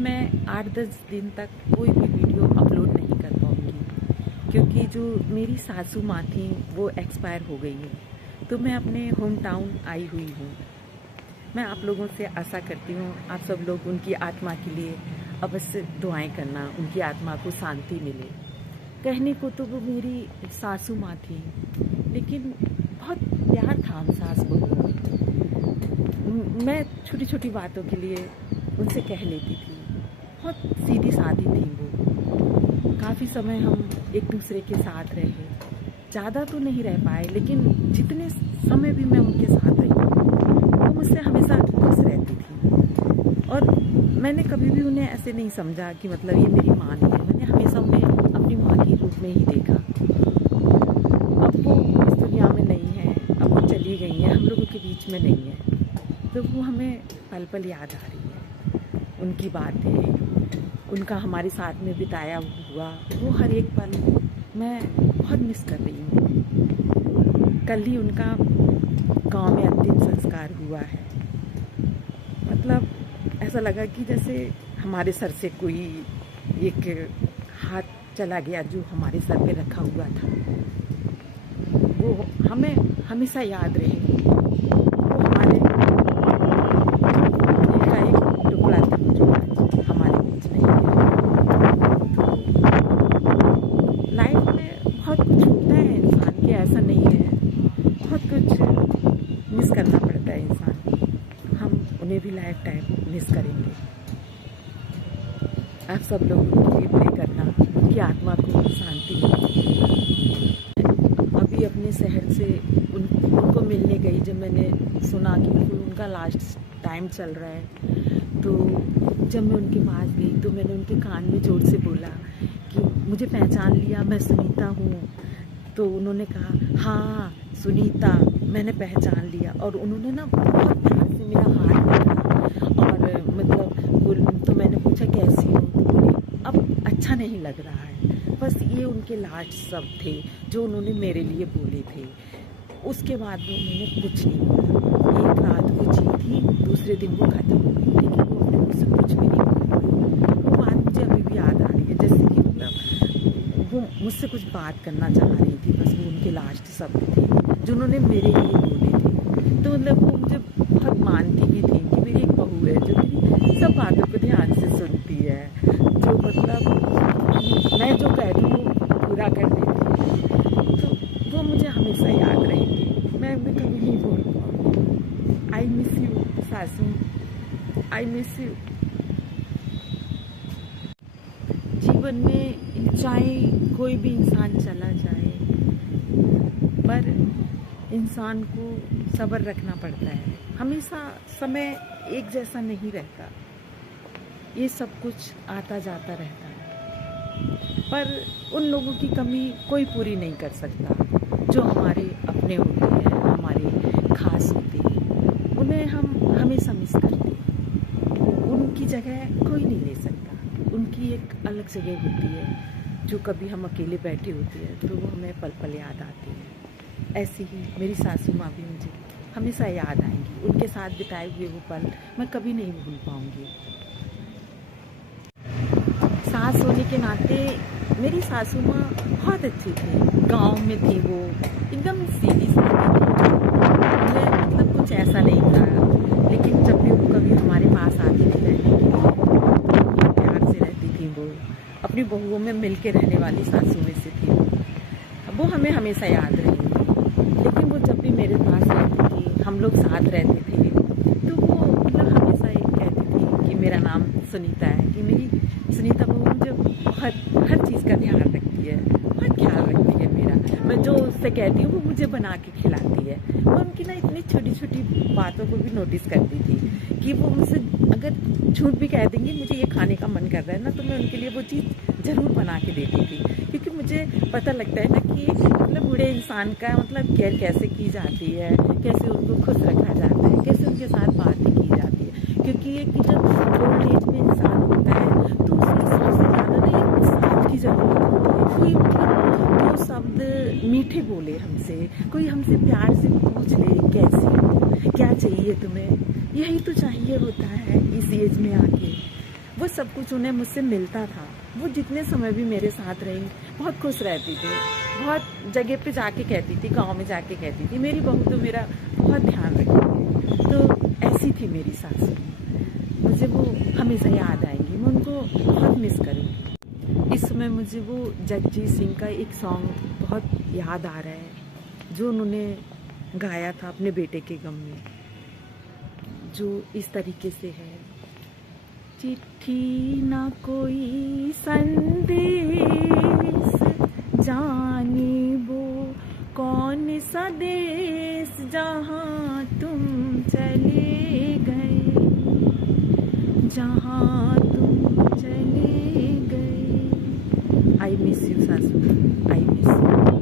मैं 8-10 दिन तक कोई भी वीडियो अपलोड नहीं कर पाऊँगी, क्योंकि जो मेरी सासू माँ थी वो एक्सपायर हो गई है। तो मैं अपने होम टाउन आई हुई हूँ। मैं आप लोगों से आशा करती हूँ आप सब लोग उनकी आत्मा के लिए अवश्य दुआएं करना, उनकी आत्मा को शांति मिले। कहने को तो वो मेरी सासू माँ थी, लेकिन बहुत प्यार था हम सास बहू में। मैं छोटी छोटी बातों के लिए उनसे कह लेती थी। बहुत सीधी सादी थी वो। काफ़ी समय हम एक दूसरे के साथ रहे। ज़्यादा तो नहीं रह पाए, लेकिन जितने समय भी मैं उनके साथ रही वो मुझसे हमेशा खुश रहती थी। और मैंने कभी भी उन्हें ऐसे नहीं समझा कि मतलब ये मेरी माँ नहीं है। मैंने हमेशा उन्हें अपनी माँ के रूप में ही देखा। अब वो इस दुनिया में नहीं है, अब वो चली गई हैं, हम लोगों के बीच में नहीं है, तो वो हमें पल पल याद आ रही है। उनकी बातें, उनका हमारे साथ में बिताया हुआ वो हर एक पल मैं बहुत मिस कर रही हूँ। कल ही उनका गांव में अंतिम संस्कार हुआ है। मतलब ऐसा लगा कि जैसे हमारे सर से कोई एक हाथ चला गया जो हमारे सर पे रखा हुआ था। वो हमें हमेशा याद रहेगी। वो हमारे दिल का एक टुकड़ा था जो आज हमारे बीच नहीं है। लाइफ में बहुत कुछ होता है इंसान के, ऐसा नहीं है। बहुत कुछ मिस करना पड़ता है इंसान को। हम उन्हें भी लाइफ टाइम मिस करेंगे। आप सब लोग उनके लिए प्रे करना, उनकी आत्मा को शांति मिले। अभी अपने शहर से उनको मिलने गई। जब मैंने सुना कि बिल्कुल उनका लास्ट टाइम चल रहा है, तो जब मैं उनके पास गई तो मैंने उनके कान में जोर से बोला कि मुझे पहचान लिया, मैं सुनीता हूँ। तो उन्होंने कहा हाँ सुनीता, मैंने पहचान लिया। और उन्होंने ना बहुत प्यार से मेरा हाथ पकड़ा और मतलब तो मैंने पूछा कैसी हो, तो बोली अब अच्छा नहीं लग रहा है। बस ये उनके लास्ट शब्द थे जो उन्होंने मेरे लिए बोले थे। उसके बाद में उन्होंने कुछ नहीं बोला। एक रात वो जी थी, दूसरे दिन वो खत्म हो गई, लेकिन वो अपने मुझसे कुछ भी नहीं बोला। वो बात मुझे अभी भी याद आ रही है, जैसे कि मतलब वो मुझसे कुछ बात करना चाह रही थी। बस वो उनके लास्ट शब्द थे जो उन्होंने मेरे लिए बोले थे। तो मतलब वो मुझे बहुत मानती भी थी कि मेरी एक बहू है जो मेरी सब बातों को ध्यान से सुनती है, जो मतलब मैं जो कह रही हूँ पूरा कर देती है। तो वो मुझे हमेशा याद रहेंगी। मैं उन्हें कभी नहीं भूल पाऊँगी। आई मिस यू सासू, आई मिस यू। जीवन में चाहे कोई भी इंसान चला जाए, पर इंसान को सब्र रखना पड़ता है। हमेशा समय एक जैसा नहीं रहता, ये सब कुछ आता जाता रहता है। पर उन लोगों की कमी कोई पूरी नहीं कर सकता जो हमारे अपने होते हैं, हमारे खास होते हैं। उन्हें हम हमेशा मिस करते हैं। उनकी जगह कोई नहीं ले सकता। उनकी एक अलग जगह होती है जो कभी हम अकेले बैठे होते हैं तो वो हमें पल पल याद आती है। ऐसी ही मेरी सासू माँ भी मुझे हमेशा याद आएंगी। उनके साथ बिताए हुए वो पल मैं कभी नहीं भूल पाऊँगी। सास होने के नाते मेरी सासू माँ बहुत अच्छी थी। गांव में थी वो, एकदम सीधी सादी थी। मतलब कुछ ऐसा नहीं था, लेकिन जब भी वो कभी हमारे पास आती थी रहने के लिए, प्यार से रहती थी वो। अपनी बहुओं में मिल के रहने वाली सासू में से थी वो हमें हमेशा याद रहेगी। लेकिन वो जब भी मेरे पास रहती थी, हम लोग साथ रहते थे, तो वो मतलब हमेशा एक कहती थी कि मेरा नाम सुनीता है, कि मेरी सुनीता बहू मुझे बहुत हर चीज़ का ध्यान रखती है, बहुत ख्याल रखती है मेरा। मैं जो उससे कहती हूँ वो मुझे बना के खिलाती है। वो उनकी ना इतनी छोटी छोटी बातों को भी नोटिस करती थी कि वो मुझसे अगर झूठ भी कह देंगी मुझे ये खाने का मन कर रहा है ना, तो मैं उनके लिए वो चीज़ ज़रूर बना के देती थी। क्योंकि मुझे पता लगता है ना कि मतलब बूढ़े इंसान का मतलब केयर कैसे की जाती है, कैसे उनको खुश रखा जाता है, कैसे उनके साथ बातें की जाती है। क्योंकि ये कि जब ओल्ड एज में इंसान होता है तो उसे सबसे ज़्यादा ना एक साथ की ज़रूरत होती है। कोई मतलब दो शब्द मीठे बोले हमसे, कोई हमसे प्यार से पूछ ले कैसी हो, क्या चाहिए तुम्हें, यही तो चाहिए होता है इस एज में आके। वो सब कुछ उन्हें मुझसे मिलता था। वो जितने समय भी मेरे साथ रही बहुत खुश रहती थी, बहुत जगह पे जाके कहती थी, गांव में जाके कहती थी मेरी बहू तो मेरा बहुत ध्यान रखती है। तो ऐसी थी मेरी सासू, मुझे वो हमेशा याद आएंगी, मैं उनको बहुत मिस करूँगी। इस समय मुझे वो जगजीत सिंह का एक सॉन्ग बहुत याद आ रहा है जो उन्होंने गाया था अपने बेटे के गम में, जो इस तरीके से है। चिट्ठी ना कोई संदेश, जाने वो कौन सा देश जहाँ तुम चले गए, जहाँ तुम चले गए। आई मिस यू सासू, आई मिस यू।